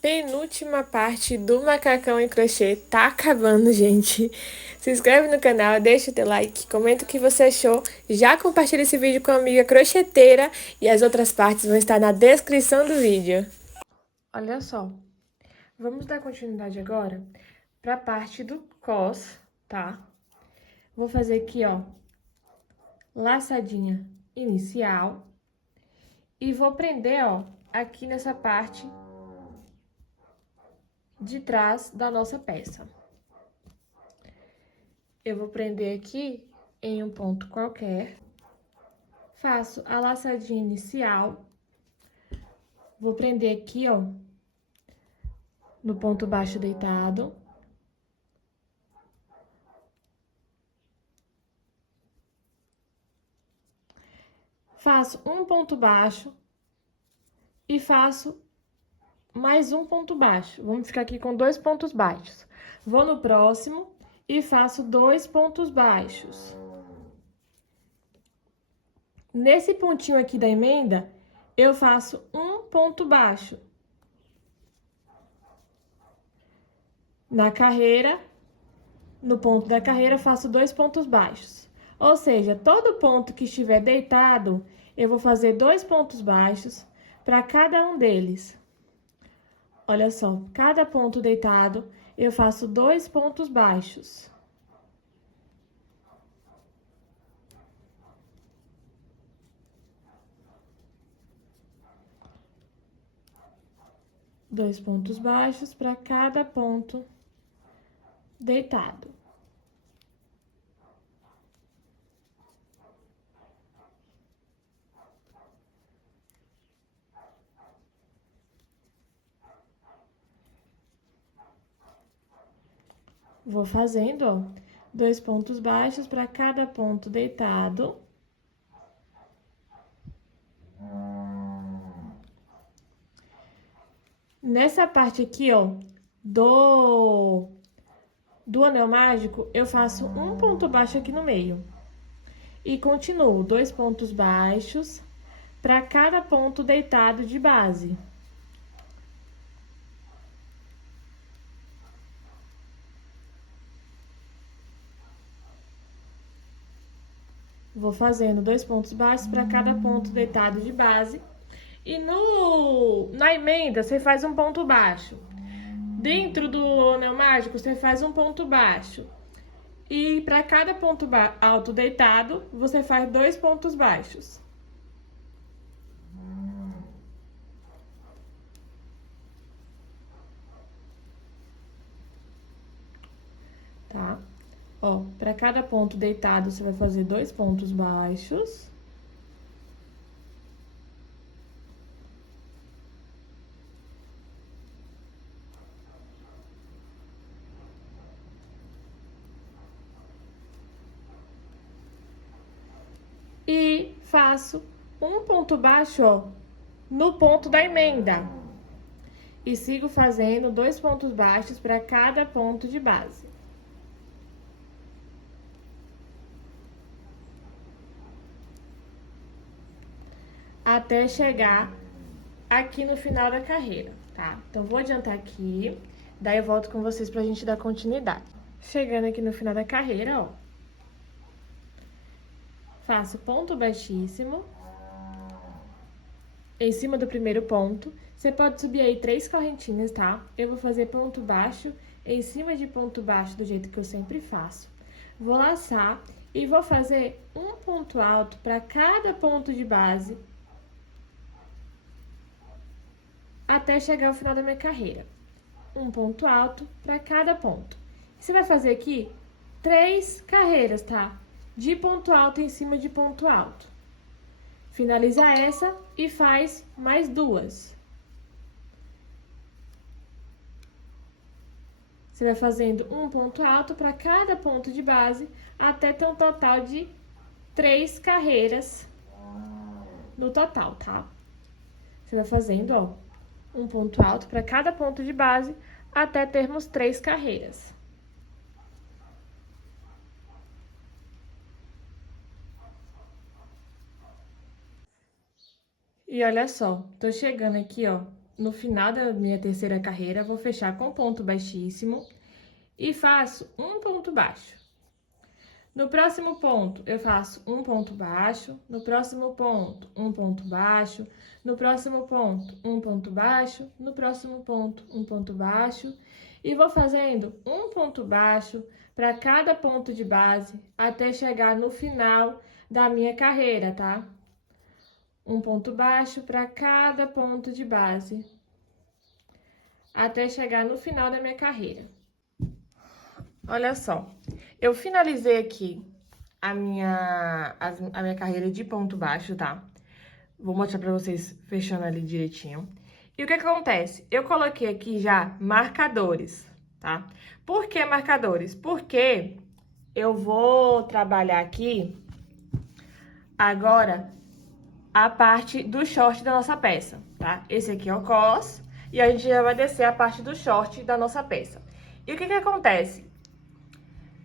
penúltima parte do macacão em crochê tá acabando, gente. Se inscreve no canal, deixa o teu like, comenta o que você achou, já compartilha esse vídeo com a amiga crocheteira e as outras partes vão estar na descrição do vídeo. Olha só, vamos dar continuidade agora para a parte do cos, tá? Vou fazer aqui, ó, laçadinha inicial e vou prender, ó, aqui nessa parte de trás da nossa peça. Eu vou prender aqui em um ponto qualquer, faço a laçadinha inicial, vou prender aqui, ó, no ponto baixo deitado. Faço um ponto baixo e faço mais um ponto baixo. Vamos ficar aqui com 2 pontos baixos. Vou no próximo e faço 2 pontos baixos. Nesse pontinho aqui da emenda, eu faço um ponto baixo. Na carreira, no ponto da carreira, faço 2 pontos baixos. Ou seja, todo ponto que estiver deitado, eu vou fazer 2 pontos baixos para cada um deles. Olha só, cada ponto deitado, eu faço 2 pontos baixos. Dois pontos baixos para cada ponto deitado. Vou fazendo, ó, 2 pontos baixos para cada ponto deitado. Nessa parte aqui, ó, do anel mágico, eu faço um ponto baixo aqui no meio. E continuo 2 pontos baixos para cada ponto deitado de base. Vou fazendo 2 pontos baixos para cada ponto deitado de base. E na emenda, você faz um ponto baixo. Dentro do anel mágico, você faz um ponto baixo. E para cada ponto alto deitado, você faz 2 pontos baixos. Tá? Ó, para cada ponto deitado, você vai fazer 2 pontos baixos. E faço um ponto baixo, ó, no ponto da emenda. E sigo fazendo 2 pontos baixos para cada ponto de base. Até chegar aqui no final da carreira, tá? Então, vou adiantar aqui, daí eu volto com vocês pra gente dar continuidade. Chegando aqui no final da carreira, ó. Faço ponto baixíssimo em cima do primeiro ponto. Você pode subir aí 3 correntinhas, tá? Eu vou fazer ponto baixo em cima de ponto baixo, do jeito que eu sempre faço. Vou laçar e vou fazer um ponto alto para cada ponto de base até chegar ao final da minha carreira. Um ponto alto para cada ponto. Você vai fazer aqui 3 carreiras, tá? De ponto alto em cima de ponto alto. Finaliza essa e faz mais 2. Você vai fazendo um ponto alto para cada ponto de base até ter um total de 3 carreiras no total, tá? Você vai fazendo, ó, um ponto alto para cada ponto de base até termos 3 carreiras. E olha só, tô chegando aqui, ó, no final da minha terceira carreira, vou fechar com ponto baixíssimo e faço um ponto baixo. No próximo ponto, eu faço um ponto baixo, no próximo ponto, um ponto baixo, no próximo ponto, um ponto baixo, no próximo ponto, um ponto baixo, e vou fazendo um ponto baixo para cada ponto de base até chegar no final da minha carreira, tá? Um ponto baixo para cada ponto de base até chegar no final da minha carreira. Olha só, eu finalizei aqui a minha carreira de ponto baixo, tá? Vou mostrar pra vocês fechando ali direitinho. E o que acontece? Eu coloquei aqui já marcadores, tá? Por que marcadores? Porque eu vou trabalhar aqui agora a parte do short da nossa peça, tá? Esse aqui é o cos e a gente já vai descer a parte do short da nossa peça. E o que acontece?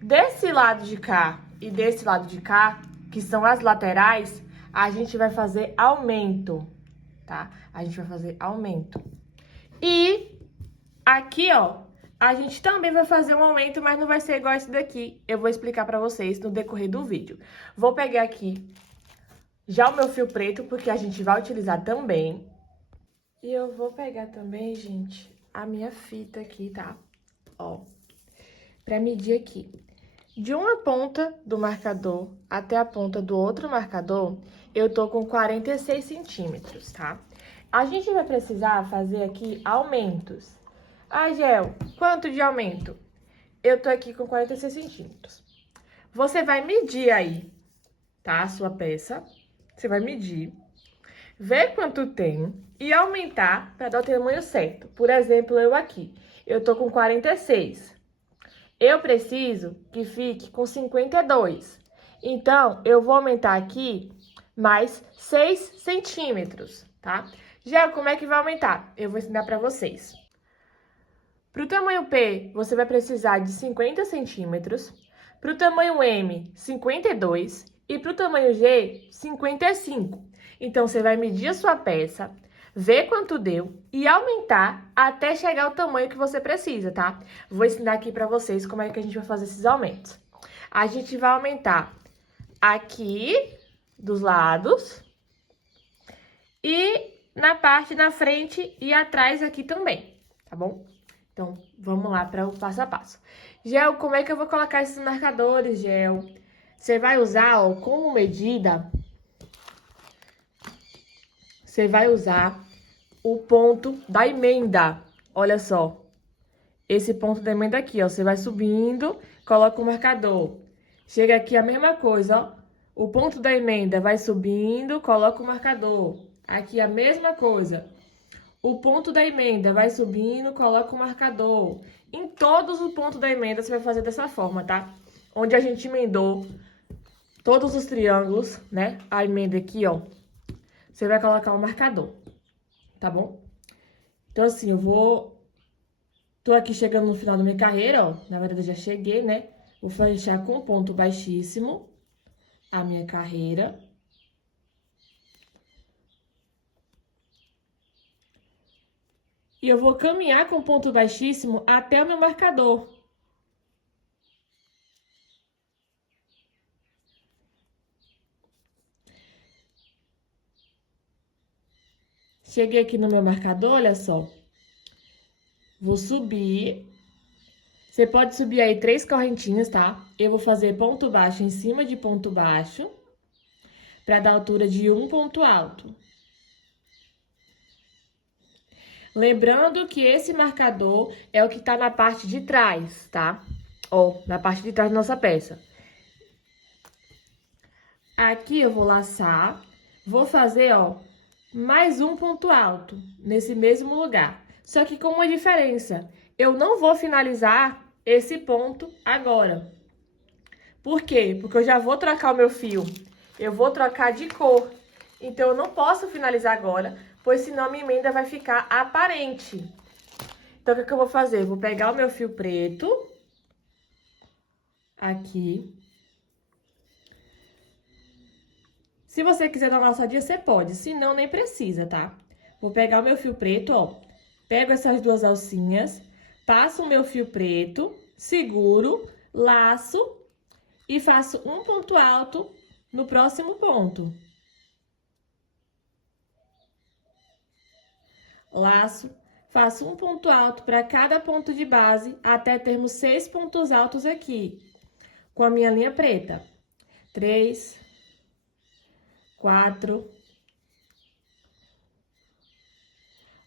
Desse lado de cá e desse lado de cá, que são as laterais, a gente vai fazer aumento, tá? A gente vai fazer aumento. E aqui, ó, a gente também vai fazer um aumento, mas não vai ser igual esse daqui. Eu vou explicar pra vocês no decorrer do vídeo. Vou pegar aqui já o meu fio preto, porque a gente vai utilizar também. E eu vou pegar também, gente, a minha fita aqui, tá? Ó, pra medir aqui. De uma ponta do marcador até a ponta do outro marcador, eu tô com 46 centímetros, tá? A gente vai precisar fazer aqui aumentos. Ah, Gel, quanto de aumento? Eu tô aqui com 46 centímetros. Você vai medir aí, tá? A sua peça. Você vai medir, ver quanto tem e aumentar para dar o tamanho certo. Por exemplo, eu aqui, eu tô com 46. Eu preciso que fique com 52. Então, eu vou aumentar aqui mais 6 centímetros, tá? Já como é que vai aumentar? Eu vou ensinar pra vocês. Pro tamanho P, você vai precisar de 50 centímetros. Pro tamanho M, 52. E pro tamanho G, 55. Então, você vai medir a sua peça, ver quanto deu e aumentar até chegar ao tamanho que você precisa, tá? Vou ensinar aqui pra vocês como é que a gente vai fazer esses aumentos. A gente vai aumentar aqui dos lados e na parte da frente e atrás aqui também, tá bom? Então, vamos lá para o passo a passo. Gel, como é que eu vou colocar esses marcadores, Gel? Você vai usar, ó, como medida, você vai usar o ponto da emenda. Olha só. Esse ponto da emenda aqui, ó. Você vai subindo, coloca o marcador. Chega aqui a mesma coisa, ó. O ponto da emenda vai subindo, coloca o marcador. Aqui a mesma coisa. O ponto da emenda vai subindo, coloca o marcador. Em todos os pontos da emenda você vai fazer dessa forma, tá? Onde a gente emendou todos os triângulos, né? A emenda aqui, ó. Você vai colocar o marcador, tá bom? Então, assim, tô aqui chegando no final da minha carreira, ó. Na verdade, eu já cheguei, né? Vou fechar com ponto baixíssimo a minha carreira. E eu vou caminhar com ponto baixíssimo até o meu marcador. Cheguei aqui no meu marcador, olha só. Vou subir. Você pode subir aí 3 correntinhas, tá? Eu vou fazer ponto baixo em cima de ponto baixo, para dar altura de um ponto alto. Lembrando que esse marcador é o que tá na parte de trás, tá? Ó, na parte de trás da nossa peça. Aqui eu vou laçar, vou fazer, ó, mais um ponto alto nesse mesmo lugar. Só que com uma diferença, eu não vou finalizar esse ponto agora. Por quê? Porque eu já vou trocar o meu fio, eu vou trocar de cor. Então, eu não posso finalizar agora, pois senão a minha emenda vai ficar aparente. Então, o que eu vou fazer? Eu vou pegar o meu fio preto, aqui. Se você quiser dar uma laçadinha, você pode, se não, nem precisa, tá? Vou pegar o meu fio preto, ó, Pego essas duas alcinhas, passo o meu fio preto, seguro, laço e faço um ponto alto no próximo ponto. Laço, faço um ponto alto para cada ponto de base até termos 6 pontos altos aqui, com a minha linha preta. 3, 4.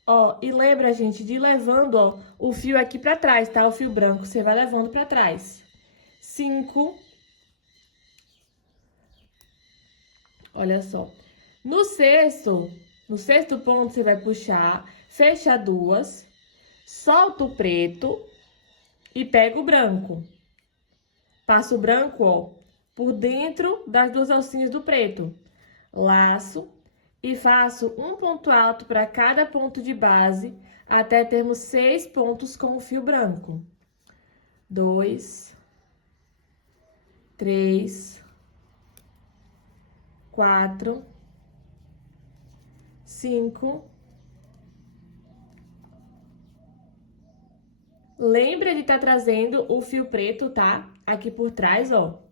Ó, e lembra, gente, de ir levando, ó, o fio aqui pra trás, tá? O fio branco, você vai levando pra trás. 5. Olha só. No sexto ponto, você vai puxar, fecha duas, solta o preto e pega o branco. Passa o branco, ó, por dentro das duas alcinhas do preto. Laço e faço um ponto alto para cada ponto de base até termos 6 pontos com o fio branco. 2, 3, 4, 5. Lembra de estar trazendo o fio preto, tá? Aqui por trás, ó.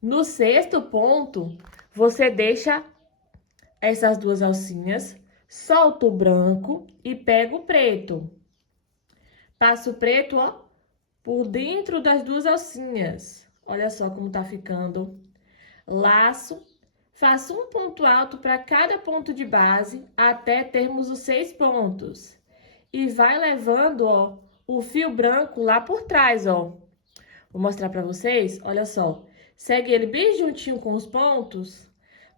No sexto ponto, você deixa essas duas alcinhas, solta o branco e pega o preto. Passa o preto, ó, por dentro das duas alcinhas. Olha só como tá ficando. Laço, faço um ponto alto para cada ponto de base até termos os 6 pontos. E vai levando, ó, o fio branco lá por trás, ó. Vou mostrar para vocês, olha só. Segue ele bem juntinho com os pontos,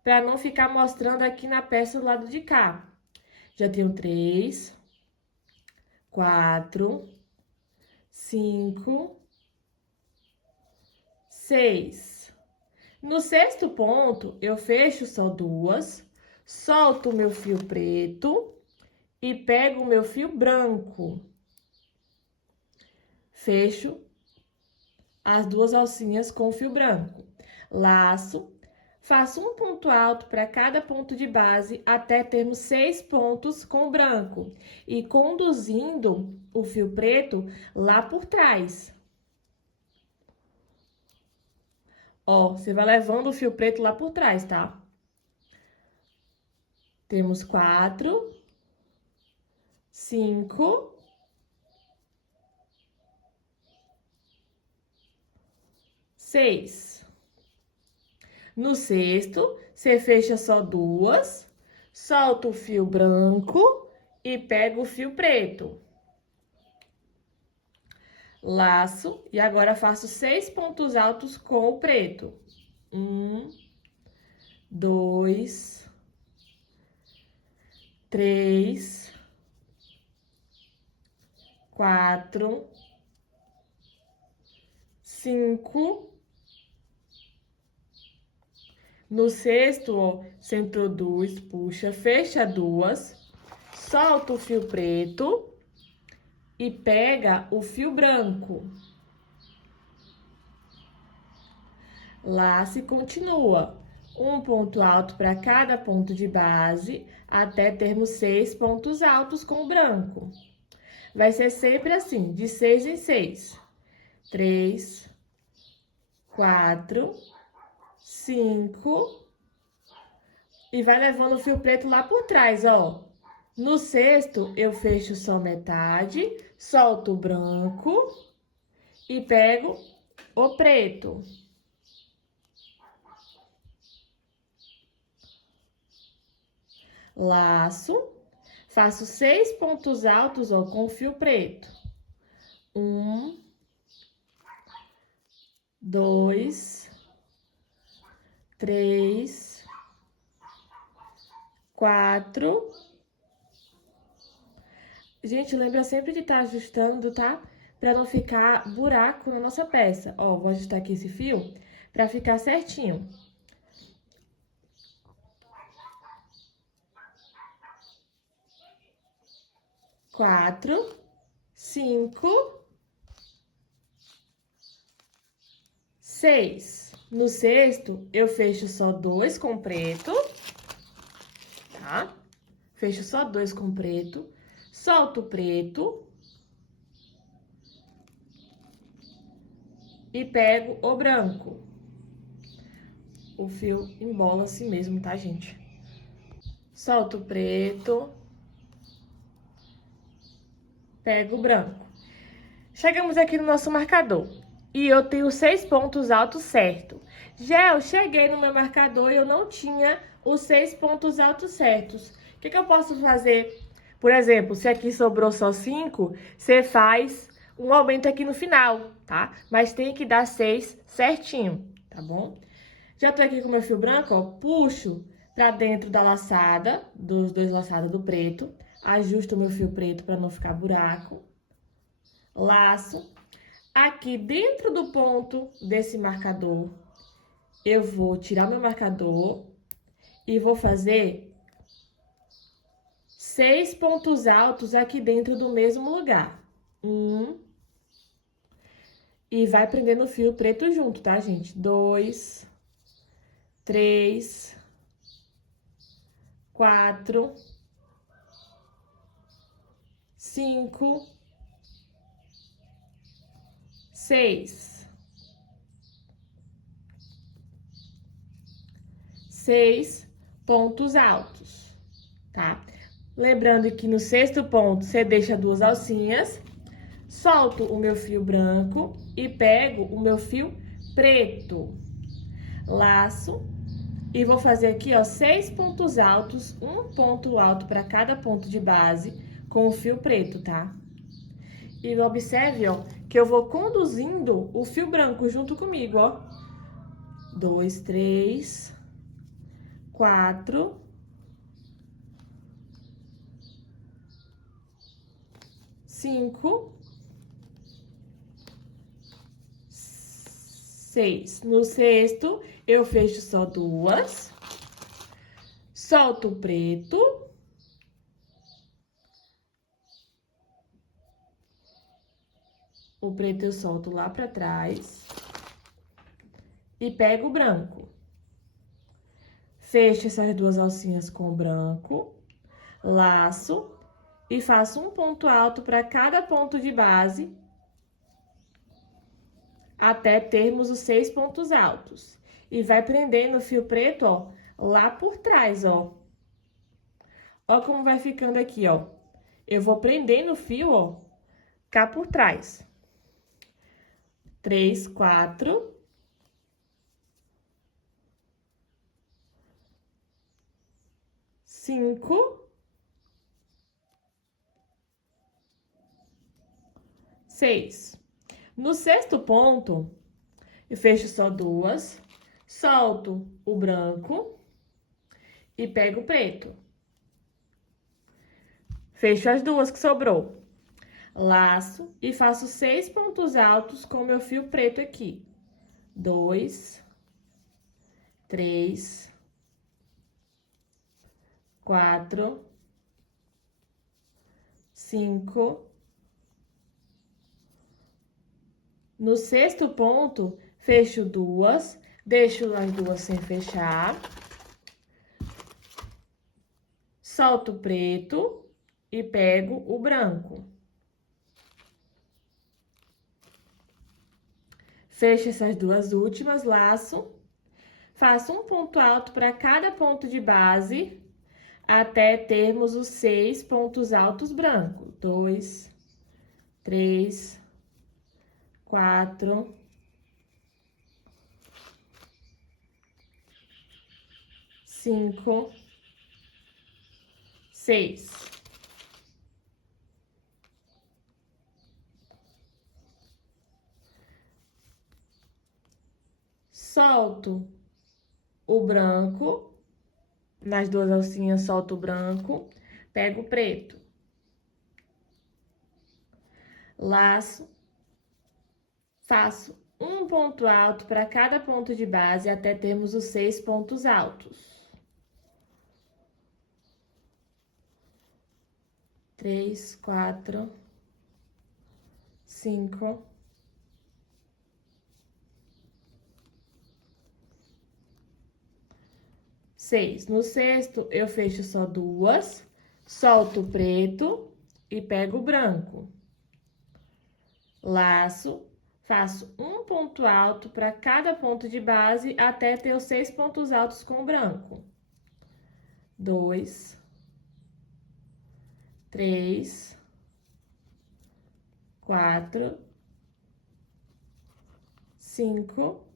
para não ficar mostrando aqui na peça do lado de cá. Já tenho 3, 4, 5, 6. No sexto ponto, eu fecho só duas, solto o meu fio preto e pego o meu fio branco. Fecho as duas alcinhas com fio branco. Laço, faço um ponto alto para cada ponto de base até termos 6 pontos com branco e conduzindo o fio preto lá por trás. Ó, você vai levando o fio preto lá por trás, tá? Temos 4, 5, 6. No sexto, você fecha só duas, solta o fio branco e pega o fio preto. Laço, e agora faço 6 pontos altos com o preto. 1, 2, 3, 4, 5. No sexto, ó, você introduz, puxa, fecha duas, solta o fio preto e pega o fio branco. Laço e continua. Um ponto alto para cada ponto de base, até termos 6 pontos altos com o branco. Vai ser sempre assim, de 6 em 6. 3, 4, 5. E vai levando o fio preto lá por trás, ó. No sexto, eu fecho só metade, solto o branco e pego o preto. Laço, faço 6 pontos altos, ó, com fio preto. 1, 2, 3, 4. Gente, lembra sempre de estar ajustando, tá? Pra não ficar buraco na nossa peça. Ó, vou ajustar aqui esse fio pra ficar certinho. 4, 5, 6. No sexto, eu fecho só 2 com preto, tá? fecho só 2 com preto, solto o preto e pego o branco. O fio embola assim mesmo, tá, gente? Solto o preto, pego o branco. Chegamos aqui no nosso marcador e eu tenho 6 pontos altos certo. Já eu cheguei no meu marcador e eu não tinha os 6 pontos altos certos. O que eu posso fazer? Por exemplo, se aqui sobrou só 5, você faz um aumento aqui no final, tá? Mas tem que dar 6 certinho, tá bom? Já tô aqui com meu fio branco, ó, puxo pra dentro da laçada, dos 2 laçados do preto, ajusto o meu fio preto pra não ficar buraco, laço. Aqui dentro do ponto desse marcador, eu vou tirar meu marcador e vou fazer 6 pontos altos aqui dentro do mesmo lugar. E vai prendendo o fio preto junto, tá, gente? 2, 3, 4, 5, 6. 6 pontos altos, tá? Lembrando que no 6º ponto, você deixa 2 alcinhas, solto o meu fio branco e pego o meu fio preto. Laço e vou fazer aqui, ó, 6 pontos altos, um ponto alto para cada ponto de base com o fio preto, tá? E observe, ó, que eu vou conduzindo o fio branco junto comigo, ó. 2, 3, 4, 5, 6. No 6º, eu fecho só 2, solto o preto, o preto eu solto lá pra trás e pego o branco. Fecho essas 2 alcinhas com o branco, laço e faço um ponto alto para cada ponto de base até termos os 6 pontos altos. E vai prendendo o fio preto, ó, lá por trás, ó. Ó como vai ficando aqui, ó. Eu vou prendendo o fio, ó, cá por trás. 3, 4. 5. 6. No 6º ponto, eu fecho só 2, solto o branco e pego o preto. Fecho as 2 que sobrou. Laço e faço 6 pontos altos com meu fio preto aqui. 2, 3, 4, 5. No 6º ponto, fecho 2, deixo as 2 sem fechar. Solto o preto e pego o branco. Fecho essas 2 últimas, laço. Faço um ponto alto para cada ponto de base, até termos os 6 pontos altos brancos. 2, 3, 4, 5, 6. Solto o branco, nas 2 alcinhas solto o branco, pego o preto. Laço, faço um ponto alto para cada ponto de base até termos os 6 pontos altos. 3, 4, 5, 6. No 6º, eu fecho só 2, Solto o preto e pego o branco. Laço, faço um ponto alto para cada ponto de base até ter os 6 pontos altos com o branco. 2, 3, 4, 5,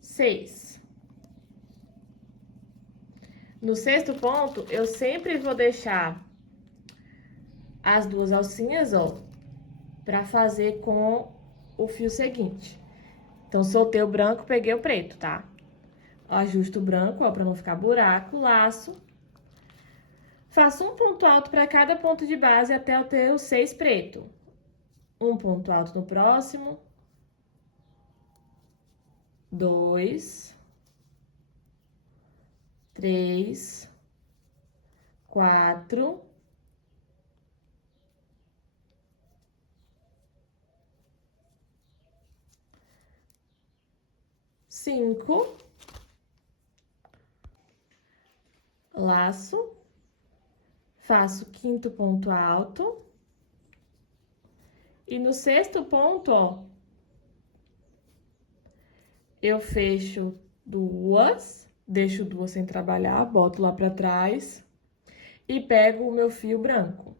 6. No sexto ponto, eu sempre vou deixar as duas alcinhas, ó, para fazer com o fio seguinte. Então, soltei o branco, peguei o preto, tá? Ajusto o branco, ó, para não ficar buraco, laço. Faço um ponto alto para cada ponto de base até eu ter os 6 preto. Um ponto alto no próximo. 2, 3, 4, 5, laço, faço quinto ponto alto. E no sexto ponto, ó, eu fecho duas, deixo duas sem trabalhar, boto lá pra trás e pego o meu fio branco.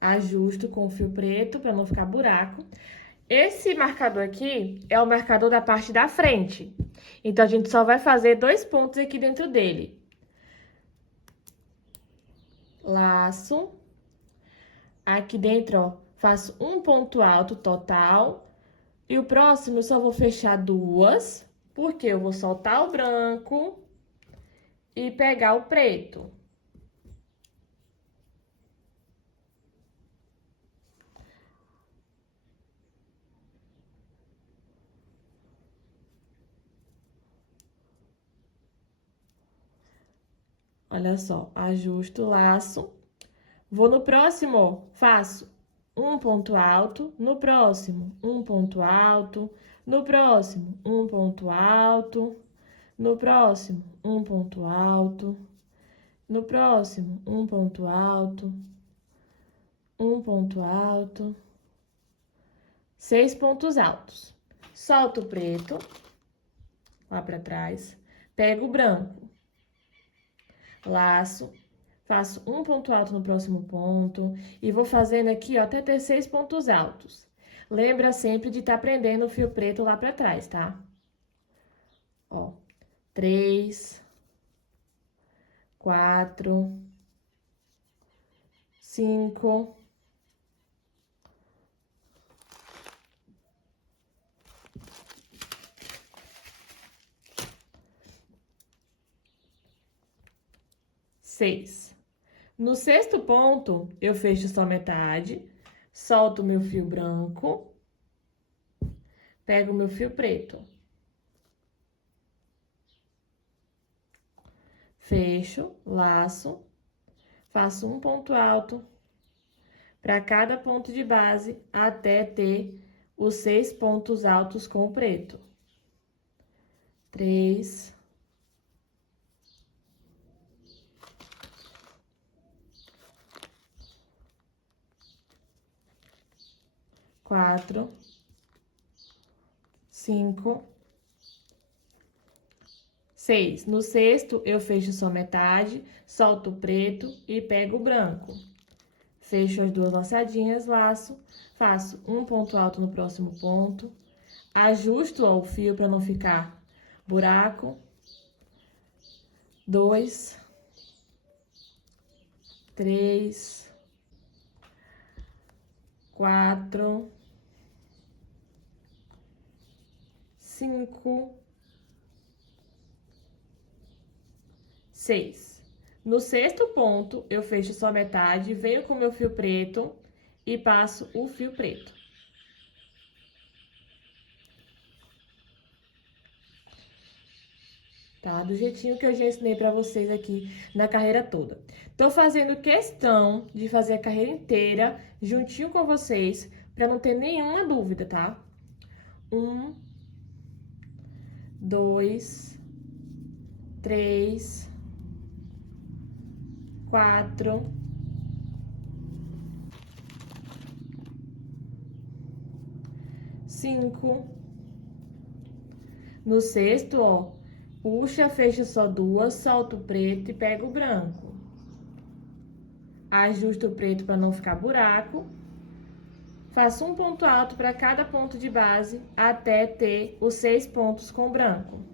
Ajusto com o fio preto pra não ficar buraco. Esse marcador aqui é o marcador da parte da frente. Então, a gente só vai fazer 2 pontos aqui dentro dele. Laço. Aqui dentro, ó, faço um ponto alto total. E o próximo eu só vou fechar duas, porque eu vou soltar o branco e pegar o preto. Olha só, ajusto o laço. Vou no próximo, ó, faço um ponto alto, no próximo, um ponto alto, no próximo, um ponto alto, no próximo, um ponto alto, no próximo, um ponto alto, um ponto alto, 6 pontos altos. Solto o preto, lá pra trás, pego o branco, laço, faço um ponto alto no próximo ponto e vou fazendo aqui, ó, até ter 6 pontos altos. Lembra sempre de estar prendendo o fio preto lá pra trás, tá? Ó, 3, 4, 5, 6. No sexto ponto, eu fecho só metade, solto o meu fio branco, pego o meu fio preto. Fecho, laço, faço um ponto alto para cada ponto de base até ter os 6 pontos altos com o preto. 3, 4, 5, 6. No sexto, eu fecho só metade, solto o preto e pego o branco. Fecho as duas laçadinhas, laço, faço um ponto alto no próximo ponto, ajusto ó, o fio para não ficar buraco. 2, 3, 4, 5, 6. No sexto ponto, eu fecho só metade, venho com o meu fio preto e passo o fio preto. Tá? Do jeitinho que eu já ensinei pra vocês aqui na carreira toda. Tô fazendo questão de fazer a carreira inteira juntinho com vocês, pra não ter nenhuma dúvida, tá? 1, 2, 3, 4, 5. No sexto, ó, puxa, fecha só duas, solta o preto e pega o branco. Ajusta o preto para não ficar buraco. Faça um ponto alto para cada ponto de base até ter os 6 pontos com branco.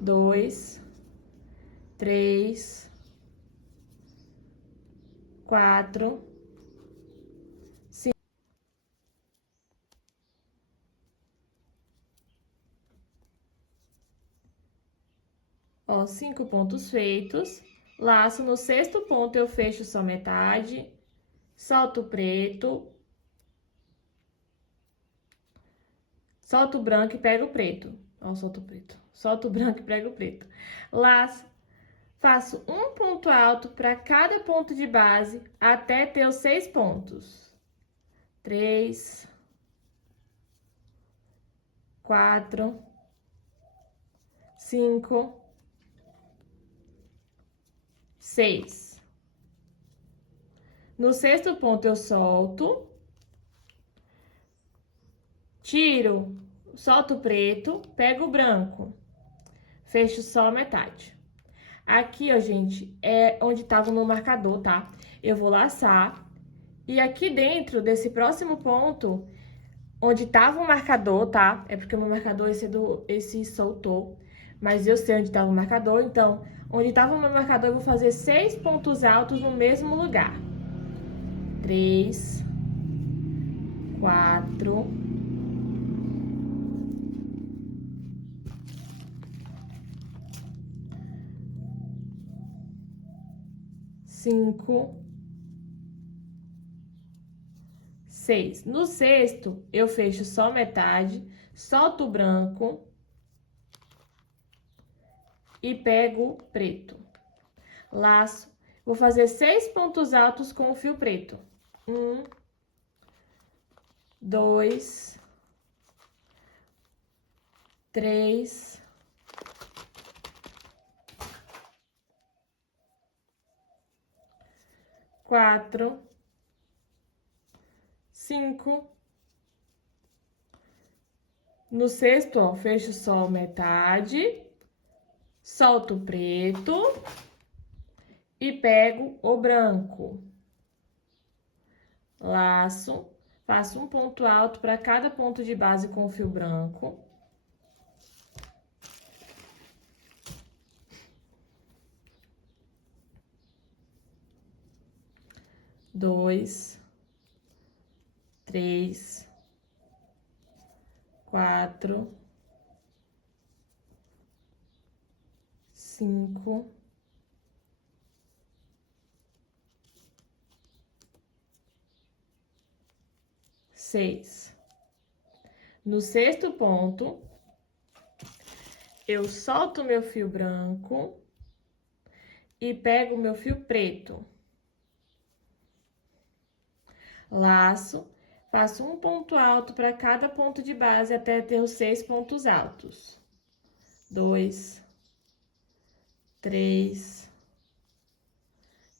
2, 3, 4, 5. Ó, 5 pontos feitos. Laço no sexto ponto, eu fecho só metade. Solto o preto. Solto o branco e pego o preto. Ó, solto o preto. Solto o branco e pego o preto. Laço. Faço um ponto alto para cada ponto de base até ter os 6 pontos. 3, 4, 5, 6. No sexto ponto, eu solto. Tiro, solto o preto, pego o branco. Fecho só a metade. Aqui, ó, gente, é onde tava o meu marcador, tá? Eu vou laçar. E aqui dentro desse próximo ponto, onde tava o marcador, tá? É porque o meu marcador, esse soltou. Mas eu sei onde tava o marcador, então, onde tava o meu marcador, eu vou fazer 6 pontos altos no mesmo lugar. 3, 4, 5, 6. No sexto, eu fecho só metade, solto o branco e pego o preto. Laço. Vou fazer 6 pontos altos com o fio preto. 1, 2, 3, 4, 5. No sexto, ó, fecho só metade, solto o preto e pego o branco. Laço, faço um ponto alto para cada ponto de base com o fio branco. Dois, 3, 4, 5, 6. No sexto ponto, eu solto meu fio branco e pego o meu fio preto. Laço, faço um ponto alto para cada ponto de base até ter os 6 pontos altos. 2, 3,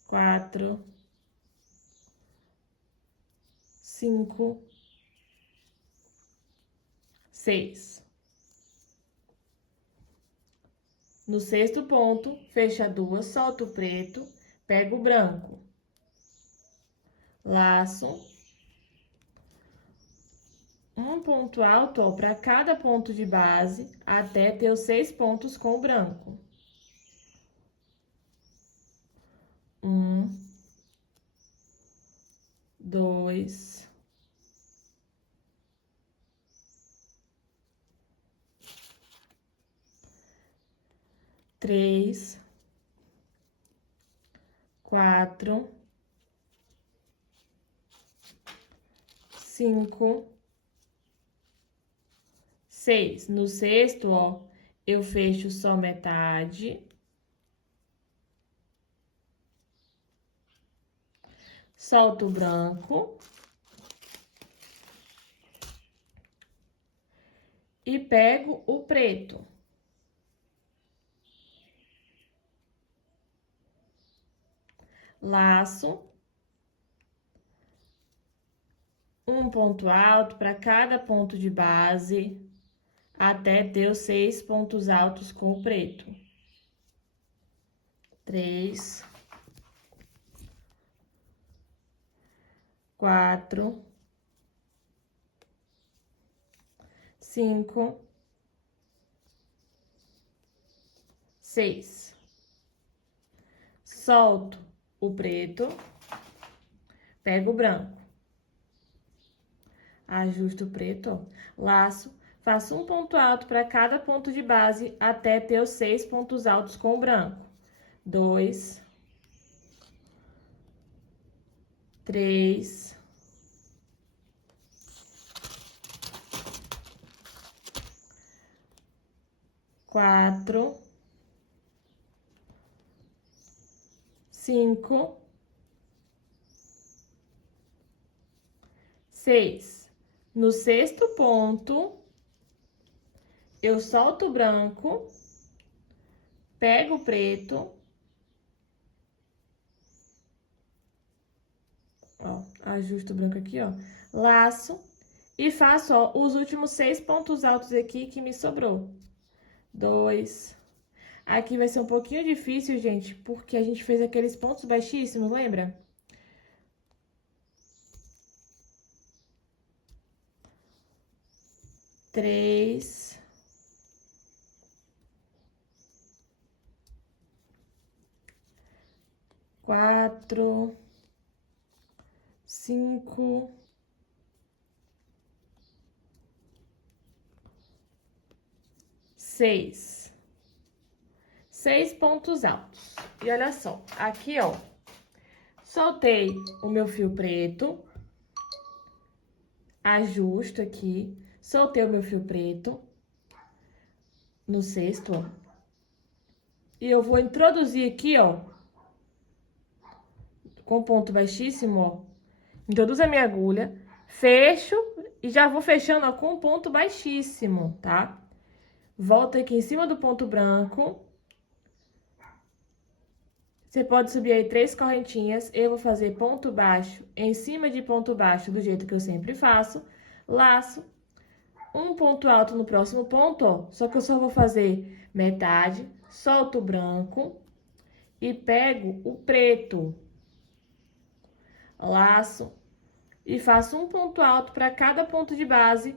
4, 5, 6. No sexto ponto, fecha duas, solta o preto, pega o branco. Laço. Um ponto alto, para cada ponto de base, até ter os 6 pontos com o branco. 1, 2, 3, 4, 5, 6. No sexto, ó, eu fecho só metade. Solto o branco. E pego o preto. laço, um ponto alto para cada ponto de base, até ter os 6 pontos altos com o preto. 3, 4, 5, 6. Solto o preto, pego o branco. Ajusto o preto, ó. Laço, faço um ponto alto para cada ponto de base até ter os 6 pontos altos com o branco. 2, 3, 4, 5, 6. No sexto ponto, eu solto o branco, pego o preto, ó, ajusto o branco aqui, ó, laço e faço, ó, os últimos 6 pontos altos aqui que me sobrou. 2. Aqui vai ser um pouquinho difícil, gente, porque a gente fez aqueles pontos baixíssimos, lembra? 3, 4, 5, 6. 6 pontos altos. E olha só, aqui, ó, soltei o meu fio preto, ajusto aqui, soltei o meu fio preto no sexto, ó. E eu vou introduzir aqui, ó, com ponto baixíssimo, ó. Introduzo a minha agulha, fecho e já vou fechando, ó, com ponto baixíssimo, tá? Volto aqui em cima do ponto branco. Você pode subir aí 3 correntinhas. Eu vou fazer ponto baixo em cima de ponto baixo, do jeito que eu sempre faço. Laço. Um ponto alto no próximo ponto, ó. Só que eu só vou fazer metade. Solto o branco. E pego o preto. Laço. E faço um ponto alto para cada ponto de base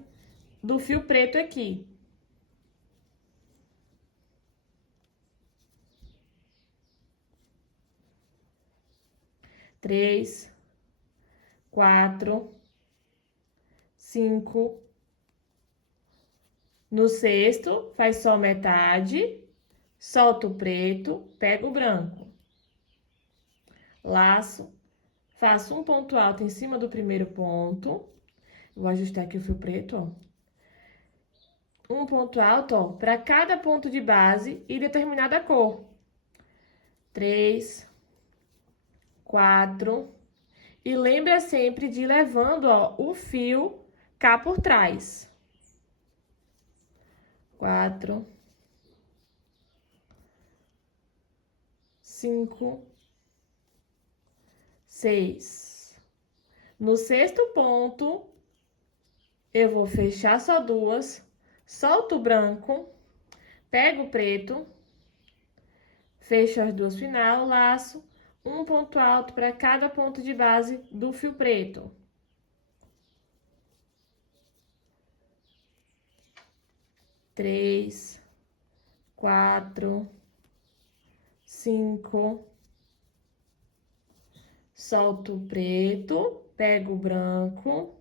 do fio preto aqui. Três, 4, 5. No sexto, faz só metade, solta o preto, pega o branco. Laço, faço um ponto alto em cima do primeiro ponto. Vou ajustar aqui o fio preto, ó. Um ponto alto, ó, para cada ponto de base e determinada cor. 3, 4. E lembra sempre de ir levando, ó, o fio cá por trás. 4, 5, 6. No sexto ponto, eu vou fechar só 2, solto o branco, pego o preto, fecho as 2 final, laço, um ponto alto para cada ponto de base do fio preto. 3, 4, 5. Solto o preto, pego o branco.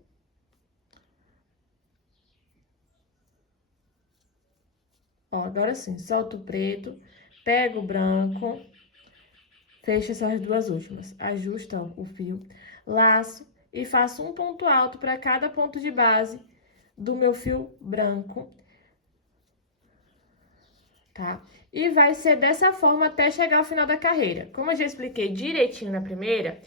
Ó, agora sim, solto o preto, pego o branco, fecho essas 2 últimas. Ajusto, ó, o fio, laço e faço um ponto alto para cada ponto de base do meu fio branco. Tá? E vai ser dessa forma até chegar ao final da carreira. Como eu já expliquei direitinho na primeira,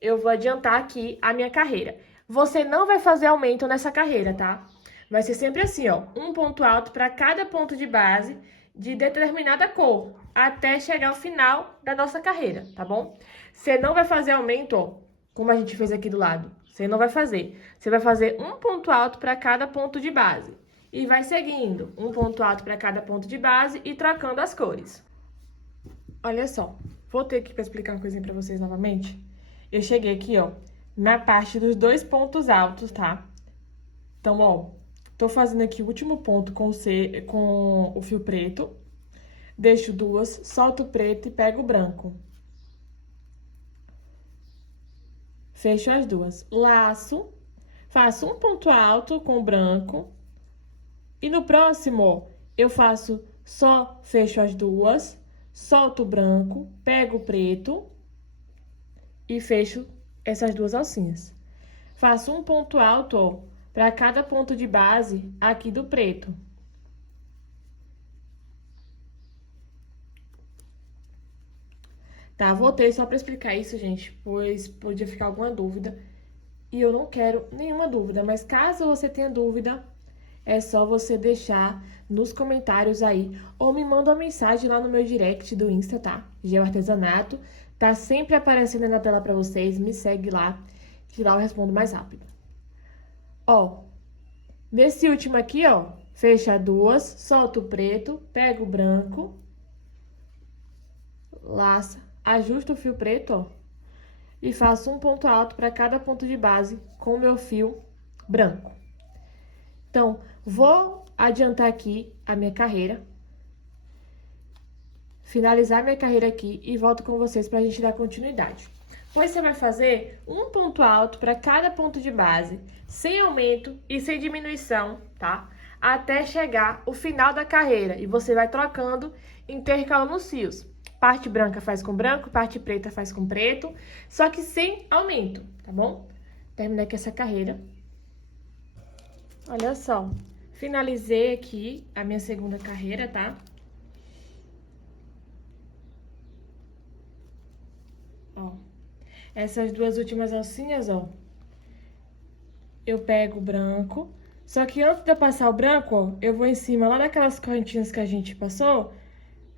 eu vou adiantar aqui a minha carreira. Você não vai fazer aumento nessa carreira, tá? Vai ser sempre assim, ó, um ponto alto para cada ponto de base de determinada cor, até chegar ao final da nossa carreira, tá bom? Você não vai fazer aumento, ó, como a gente fez aqui do lado. Você não vai fazer. Você vai fazer um ponto alto para cada ponto de base. E vai seguindo, um ponto alto para cada ponto de base e trocando as cores. Olha só, vou ter aqui para explicar uma coisinha para vocês novamente. Eu cheguei aqui, ó, na parte dos 2 pontos altos, tá? Então, ó, tô fazendo aqui o último ponto com o fio preto. Deixo 2, solto o preto e pego o branco. Fecho as 2. Laço, faço um ponto alto com o branco. E no próximo, ó, eu faço só fecho as 2, solto o branco, pego o preto e fecho essas 2 alcinhas. Faço um ponto alto, ó, para cada ponto de base aqui do preto. Tá, voltei só para explicar isso, gente, pois podia ficar alguma dúvida. E eu não quero nenhuma dúvida, mas caso você tenha dúvida, é só você deixar nos comentários aí, ou me manda uma mensagem lá no meu direct do Insta, tá? Geo Artesanato, tá sempre aparecendo aí na tela pra vocês, me segue lá, que lá eu respondo mais rápido. Ó, nesse último aqui, ó, fecha 2, solta o preto, pega o branco, laça, ajusta o fio preto, ó, e faço um ponto alto para cada ponto de base com o meu fio branco. Então, vou adiantar aqui a minha carreira, finalizar minha carreira aqui e volto com vocês para a gente dar continuidade. Pois você vai fazer um ponto alto para cada ponto de base, sem aumento e sem diminuição, tá? Até chegar o final da carreira e você vai trocando, intercalando os fios. Parte branca faz com branco, parte preta faz com preto, só que sem aumento, tá bom? Terminei aqui essa carreira. Olha só, finalizei aqui a minha segunda carreira, tá? Ó, essas 2 últimas alcinhas, ó, eu pego o branco, só que antes de eu passar o branco, ó, eu vou em cima lá daquelas correntinhas que a gente passou,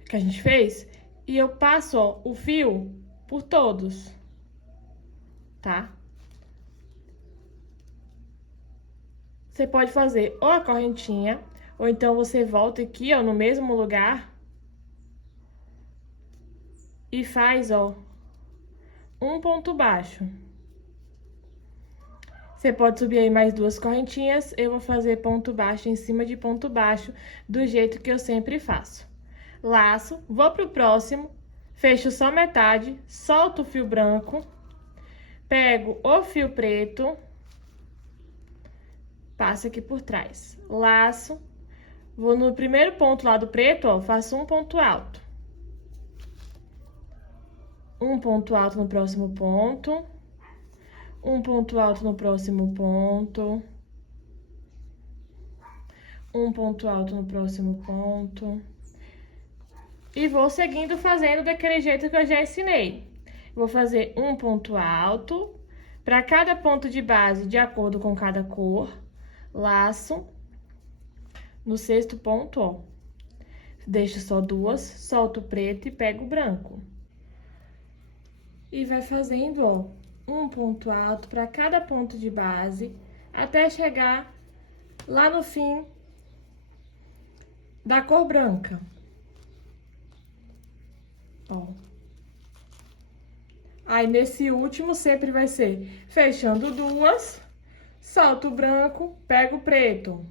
que a gente fez, e eu passo, ó, o fio por todos, tá? Você pode fazer ou a correntinha, ou então você volta aqui, ó, no mesmo lugar e faz, ó, um ponto baixo. Você pode subir aí mais 2 correntinhas, eu vou fazer ponto baixo em cima de ponto baixo, do jeito que eu sempre faço. Laço, vou pro próximo, fecho só metade, solto o fio branco, pego o fio preto, passo aqui por trás. Laço, vou no primeiro ponto lá do preto, ó, faço um ponto alto. Um ponto alto no próximo ponto. Um ponto alto no próximo ponto. Um ponto alto no próximo ponto. E vou seguindo fazendo daquele jeito que eu já ensinei. Vou fazer um ponto alto para cada ponto de base de acordo com cada cor. Laço. No sexto ponto, ó, deixo só 2, solto o preto e pego o branco. E vai fazendo, ó, um ponto alto para cada ponto de base, até chegar lá no fim da cor branca. Ó. Aí, nesse último, sempre vai ser fechando 2, solto o branco, pego o preto.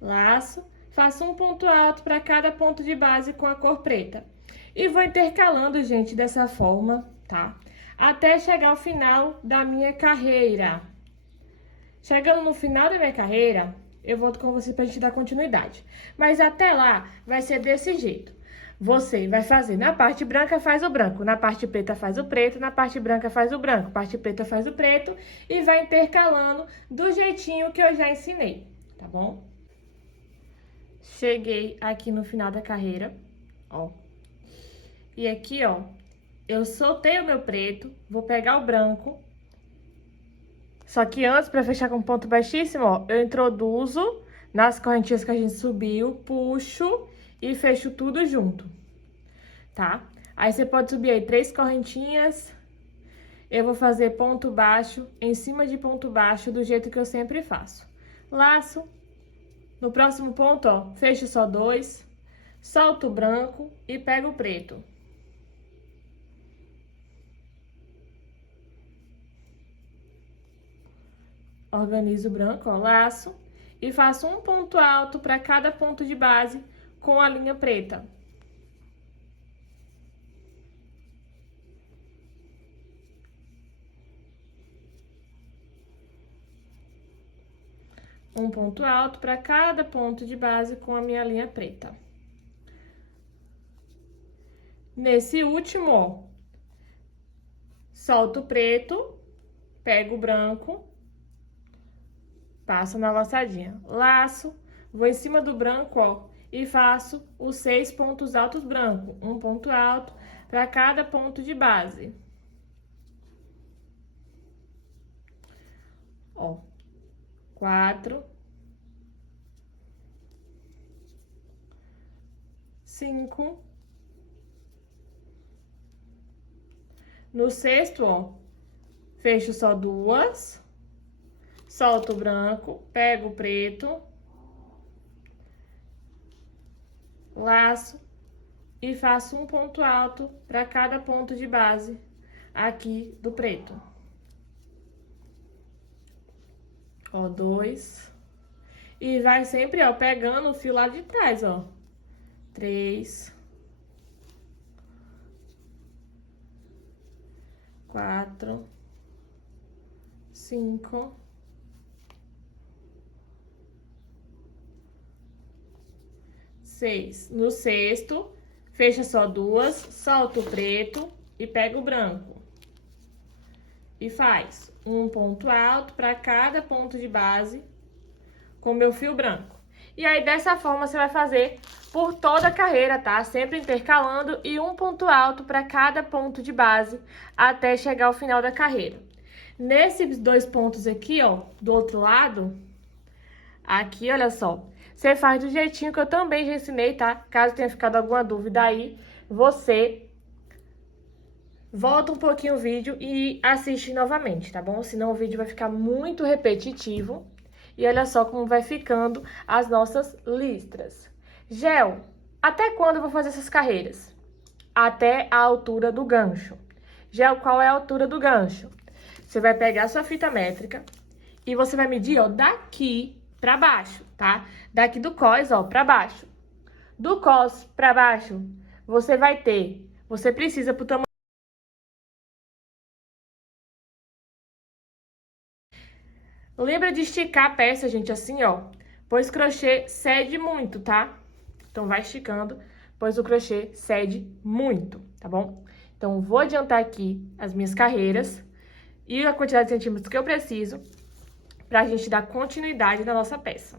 Laço, faço um ponto alto para cada ponto de base com a cor preta. E vou intercalando, gente, dessa forma, tá? Até chegar ao final da minha carreira. Chegando no final da minha carreira, eu volto com você pra gente dar continuidade. Mas até lá, vai ser desse jeito. Você vai fazer, na parte branca faz o branco, na parte preta faz o preto, na parte branca faz o branco, parte preta faz o preto e vai intercalando do jeitinho que eu já ensinei, tá bom? Cheguei aqui no final da carreira, ó. E aqui, ó, eu soltei o meu preto, vou pegar o branco, Só que antes, para fechar com ponto baixíssimo, ó, eu introduzo nas correntinhas que a gente subiu, puxo e fecho tudo junto, tá? Aí você pode subir aí 3 correntinhas. Eu vou fazer ponto baixo em cima de ponto baixo do jeito que eu sempre faço. Laço. No próximo ponto, ó, fecho só 2, solto o branco e pego o preto. Organizo o branco, ó, laço, e faço um ponto alto para cada ponto de base com a linha preta. Um ponto alto para cada ponto de base com a minha linha preta. Nesse último, ó, solto o preto, pego o branco, passo na laçadinha, laço, vou em cima do branco, ó, e faço os 6 pontos altos brancos, um ponto alto para cada ponto de base. Ó, 4, 5. No sexto, ó, fecho só 2, solto o branco, pego o preto, laço e faço um ponto alto para cada ponto de base aqui do preto. Ó, 2. E vai sempre, ó, pegando o fio lá de trás, ó. 3, 4, 5, 6. No sexto, fecha só 2, solta o preto e pega o branco. E faz um ponto alto para cada ponto de base com meu fio branco. E aí, dessa forma, você vai fazer por toda a carreira, tá? Sempre intercalando e um ponto alto para cada ponto de base até chegar ao final da carreira. Nesses 2 pontos aqui, ó, do outro lado, aqui, olha só, você faz do jeitinho que eu também já ensinei, tá? Caso tenha ficado alguma dúvida aí, você volta um pouquinho o vídeo e assiste novamente, tá bom? Senão o vídeo vai ficar muito repetitivo. E olha só como vai ficando as nossas listras. Gel, até quando eu vou fazer essas carreiras? Até a altura do gancho. Gel, qual é a altura do gancho? Você vai pegar a sua fita métrica e você vai medir, ó, daqui pra baixo, tá? Daqui do cós, ó, pra baixo. Do cós pra baixo, você precisa pro tamanho. Lembra de esticar a peça, gente, assim, ó, pois crochê cede muito, tá? Então, vai esticando, pois o crochê cede muito, tá bom? Então, vou adiantar aqui as minhas carreiras e a quantidade de centímetros que eu preciso pra gente dar continuidade na nossa peça.